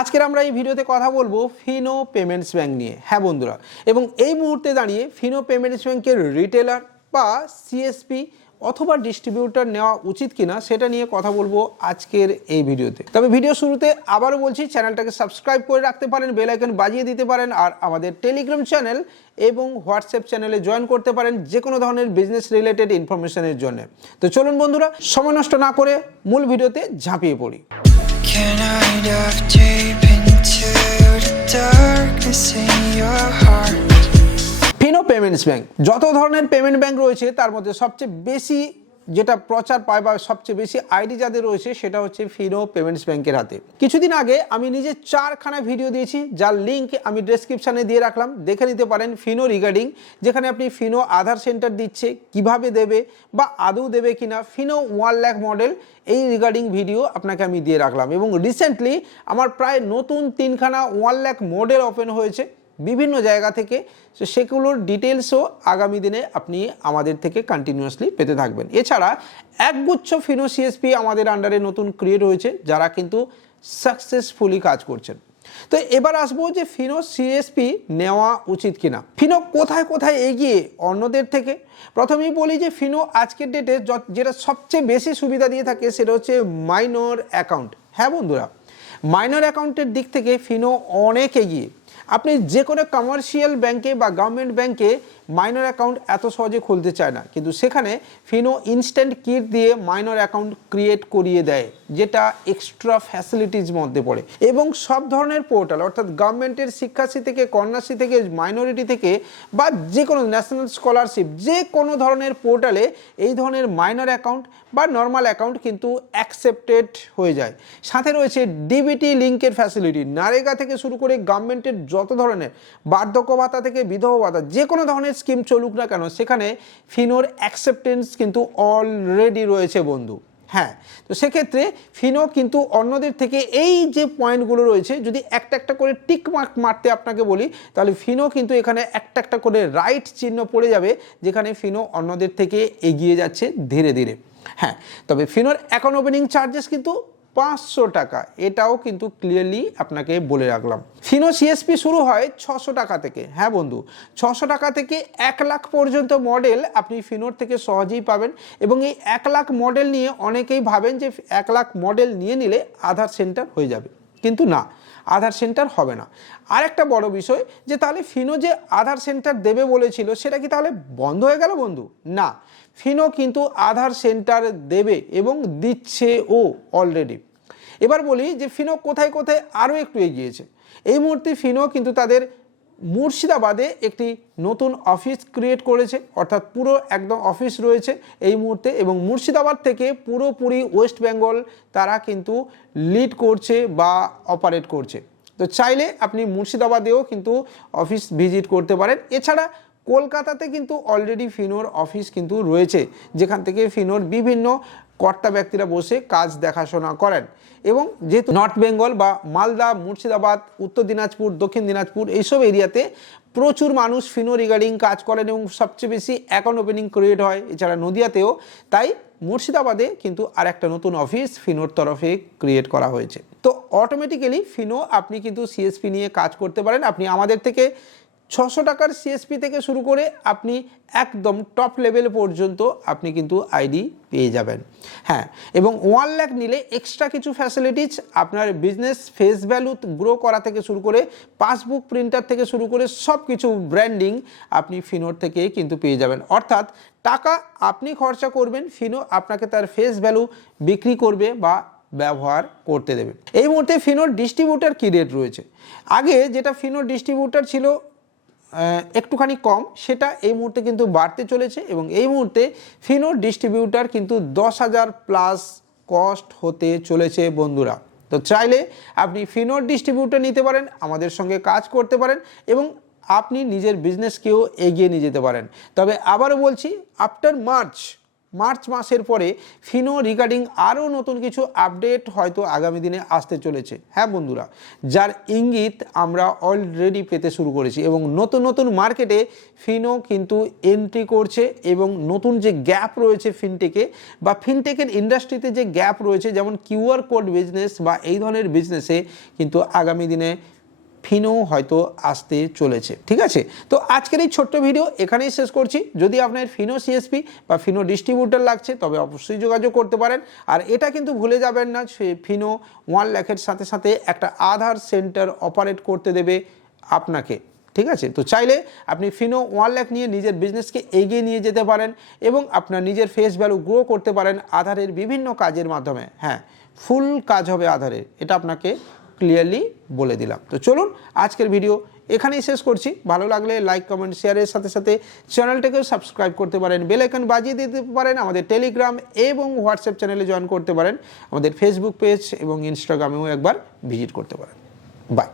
আজকের আমরা এই ভিডিওতে কথা বলব ফিনো পেমেন্টস ব্যাংক নিয়ে। হ্যাঁ বন্ধুরা, এবং এই মুহূর্তে দাঁড়িয়ে ফিনো পেমেন্টস ব্যাংকের রিটেলার বা সিএসপি অথবা ডিস্ট্রিবিউটার নেওয়া উচিত কিনা সেটা নিয়ে কথা বলব আজকের এই ভিডিওতে। তবে ভিডিও শুরুতে আবারও বলছি, চ্যানেলটাকে সাবস্ক্রাইব করে রাখতে পারেন, বেল আইকন বাজিয়ে দিতে পারেন, আর আমাদের টেলিগ্রাম চ্যানেল এবং হোয়াটসঅ্যাপ চ্যানেলে জয়েন করতে পারেন যে কোনো ধরনের বিজনেস রিলেটেড ইনফরমেশনের জন্য। তো চলুন বন্ধুরা, সময় নষ্ট না করে মূল ভিডিওতে ঝাঁপিয়ে পড়ি। পেমেন্টস ব্যাংক যত ধরনের পেমেন্ট ব্যাংক রয়েছে তার মধ্যে সবচেয়ে বেশি যেটা প্রচার পায় বা সবচেয়ে বেশি আইডি যাদের রয়েছে, সেটা হচ্ছে ফিনো পেমেন্টস ব্যাংকের হাতে। কিছুদিন আগে আমি নিজে চারখানা ভিডিও দিয়েছি, যার লিঙ্ক আমি ডেসক্রিপশানে দিয়ে রাখলাম। দেখে নিতে পারেন ফিনো রিগার্ডিং যেখানে আপনি ফিনো আধার সেন্টার দিচ্ছে, কীভাবে দেবে বা আদৌ দেবে কিনা ফিনো ওয়ান ল্যাক মডেল এই রিগার্ডিং ভিডিও আপনাকে আমি দিয়ে রাখলাম। এবং রিসেন্টলি আমার প্রায় নতুন তিনখানা ওয়ান ল্যাক মডেল ওপেন হয়েছে। বিভিন্ন জায়গা থেকে, তো সেগুলোর ডিটেলসও আগামী দিনে আপনি আমাদের থেকে কন্টিনিউয়াসলি পেতে থাকবেন। এছাড়া একগুচ্ছ ফিনো সিএসপি আমাদের আন্ডারে নতুন ক্রিয়েট হয়েছে, যারা কিন্তু সাকসেসফুলি কাজ করছেন। তো এবার আসব যে ফিনো সিএসপি নেওয়া উচিত কিনা। ফিনো কোথায় কোথায় এগিয়ে অন্যদের থেকে? প্রথমেই বলি যে ফিনো আজকের ডেটে যেটা সবচেয়ে বেশি সুবিধা দিয়ে থাকে সেটা হচ্ছে মাইনর অ্যাকাউন্ট হ্যাঁ বন্ধুরা মাইনর অ্যাকাউন্টের দিক থেকে ফিনো অনেক এগিয়ে। আপনি যে কোনো কমার্শিয়াল ব্যাংকে বা গভর্নমেন্ট ব্যাংকে মাইনর অ্যাকাউন্ট এত সহজে খুলতে চায় না। কিন্তু সেখানে ফিনো ইনস্ট্যান্ট কিট দিয়ে মাইনর অ্যাকাউন্ট ক্রিয়েট করিয়ে দেয়, যেটা এক্সট্রা ফ্যাসিলিটিজ মধ্যে পড়ে। এবং সব ধরনের পোর্টাল অর্থাৎ গভর্নমেন্টের শিক্ষাশ্রী থেকে, কন্যাশ্রী থেকে মাইনরিটি থেকে, বা যে কোনো ন্যাশনাল স্কলারশিপ যে কোনো ধরনের পোর্টালে এই ধরনের মাইনর অ্যাকাউন্ট বা নর্মাল অ্যাকাউন্ট কিন্তু অ্যাকসেপ্টেড হয়ে যায়। সাথে রয়েছে ডিবিটি লিঙ্কের ফ্যাসিলিটি নারেগা থেকে শুরু করে গভর্নমেন্টের যত ধরনের বার্ধক্য ভাতা থেকে বিধবা ভাতা যে কোনো ধরনের স্কিম চলুক না কেন, সেখানে ফিনোর অ্যাকসেপ্টেন্স কিন্তু অলরেডি রয়েছে বন্ধু। হ্যাঁ তো সেক্ষেত্রে ফিনো কিন্তু অন্যদের থেকে এই যে পয়েন্টগুলো রয়েছে, যদি একটা একটা করে টিক মার্ক মারতে আপনাকে বলি, তাহলে ফিনো কিন্তু এখানে একটা একটা করে রাইট চিহ্ন পড়ে যাবে, যেখানে ফিনো অন্যদের থেকে এগিয়ে যাচ্ছে ধীরে ধীরে। হ্যাঁ তবে ফিনোর অ্যাকাউন্ট ওপেনিং চার্জেস কিন্তু পাঁচশো টাকা। এটাও কিন্তু ক্লিয়ারলি আপনাকে বলে রাখলাম। ফিনো সিএসপি শুরু হয় ছশো টাকা থেকে। হ্যাঁ বন্ধু, ছশো টাকা থেকে এক লাখ পর্যন্ত মডেল আপনি ফিনোর থেকে সহজেই পাবেন এবং এই এক লাখ মডেল নিয়ে অনেকেই ভাবেন যে এক লাখ মডেল নিয়ে নিলে আধার সেন্টার হয়ে যাবে। কিন্তু না, আধার সেন্টার হবে না। আর একটা বড় বিষয় যে তাহলে ফিনো যে আধার সেন্টার দেবে বলেছিল, সেটা কি তাহলে বন্ধ হয়ে গেল বন্ধু? না, ফিনো কিন্তু আধার সেন্টার দেবে এবং দিচ্ছে ও অলরেডি এবার বলি যে ফিনো কোথায় কোথায় আরও একটু এগিয়েছে। এই মুহূর্তে ফিনো কিন্তু তাদের মুর্শিদাবাদে একটি নতুন অফিস ক্রিয়েট করেছে, অর্থাৎ পুরো একদম অফিস রয়েছে এই মুহূর্তে এবং মুর্শিদাবাদ থেকে পুরোপুরি ওয়েস্ট বেঙ্গল তারা কিন্তু লিড করছে বা অপারেট করছে। তো চাইলে আপনি মুর্শিদাবাদেও কিন্তু অফিস ভিজিট করতে পারেন। এছাড়া কলকাতাতে কিন্তু অলরেডি ফিনোর অফিস কিন্তু রয়েছে, যেখান থেকে ফিনোর বিভিন্ন কর্তা ব্যক্তিরা বসে কাজ দেখাশোনা করেন। এবং যেহেতু নর্থ বেঙ্গল বা মালদা, মুর্শিদাবাদ, উত্তর দিনাজপুর, দক্ষিণ দিনাজপুর এইসব এরিয়াতে প্রচুর মানুষ ফিনো রিগার্ডিং কাজ করেন এবং সবচেয়ে বেশি অ্যাকাউন্ট ওপেনিং ক্রিয়েট হয় এছাড়া নদিয়াতেও। তাই মুর্শিদাবাদে কিন্তু আর একটা নতুন অফিস ফিনোর তরফে ক্রিয়েট করা হয়েছে। তো অটোমেটিক্যালি ফিনো আপনি কিন্তু সিএসপি নিয়ে কাজ করতে পারেন। আপনি আমাদের থেকে ছশো টাকার সিএসপি থেকে শুরু করে আপনি একদম টপ লেভেল পর্যন্ত আপনি কিন্তু আইডি পেয়ে যাবেন। হ্যাঁ এবং ওয়ান লাখ নিলে এক্সট্রা কিছু ফ্যাসিলিটিস আপনার বিজনেস ফেস ভ্যালু গ্রো করা থেকে শুরু করে পাসবুক প্রিন্টার থেকে শুরু করে সব কিছু ব্র্যান্ডিং আপনি ফিনোর থেকে কিন্তু পেয়ে যাবেন। অর্থাৎ টাকা আপনি খরচা করবেন ফিনো আপনাকে তার ফেস ভ্যালু বিক্রি করবে বা ব্যবহার করতে দেবে। এই মুহূর্তে ফিনোর ডিস্ট্রিবিউটার কী রেট রয়েছে? আগে যেটা ফিনোর ডিস্ট্রিবিউটার ছিল একটুখানি কম। সেটা এই মুহূর্তে কিন্তু বাড়তে চলেছে এবং এই মুহূর্তে ফিনো ডিস্ট্রিবিউটার কিন্তু দশ হাজার প্লাস কস্ট হতে চলেছে বন্ধুরা। তো চাইলে আপনি ফিনোর ডিস্ট্রিবিউটার নিতে পারেন, আমাদের সঙ্গে কাজ করতে পারেন এবং আপনি নিজের বিজনেসকেও এগিয়ে নিয়ে যেতে পারেন। তবে আবারও বলছি আফটার মার্চ মার্চ মাসের পরে ফিনো রিগার্ডিং আরও নতুন কিছু আপডেট হয়তো আগামী দিনে আসতে চলেছে। হ্যাঁ বন্ধুরা, যার ইঙ্গিত আমরা অলরেডি পেতে শুরু করেছি এবং নতুন নতুন মার্কেটে ফিনো কিন্তু এন্ট্রি করছে এবং নতুন যে গ্যাপ রয়েছে ফিনটেকে বা ফিনটেকের ইন্ডাস্ট্রিতে যে গ্যাপ রয়েছে, যেমন কিউআর কোড বিজনেস বা এই ধরনের বিজনেসে কিন্তু আগামী দিনে ফিনো হয়তো আসতে চলেছে, ঠিক আছে? তো আজকের এই ছোট্ট ভিডিও এখানেই শেষ করছি। যদি আপনার ফিনো সিএসপি বা ফিনো ডিস্ট্রিবিউটার লাগছে, তবে অবশ্যই যোগাযোগ করতে পারেন। আর এটা কিন্তু ভুলে যাবেন না ফিনো ওয়ান ল্যাখের সাথে সাথে একটা আধার সেন্টার অপারেট করতে দেবে আপনাকে, ঠিক আছে? তো চাইলে আপনি ফিনো ওয়ান লাখ নিয়ে নিজের বিজনেসকে এগিয়ে নিয়ে যেতে পারেন এবং আপনার নিজের ফেস ভ্যালু গ্রো করতে পারেন আধারের বিভিন্ন কাজের মাধ্যমে। হ্যাঁ ফুল কাজ হবে আধারের, এটা আপনাকে ক্লিয়ারলি বলে দিলাম। তো চলুন আজকের ভিডিও এখানেই শেষ করছি। ভালো লাগলে লাইক কমেন্ট শেয়ারের সাথে সাথে চ্যানেলটাকেও সাবস্ক্রাইব করতে পারেন। বেল আইকন বাজিয়ে দিতে পারেন। আমাদের টেলিগ্রাম এবং হোয়াটসঅ্যাপ চ্যানেলে জয়েন করতে পারেন। আমাদের ফেসবুক পেজ এবং ইনস্টাগ্রামেও একবার ভিজিট করতে পারেন। বাই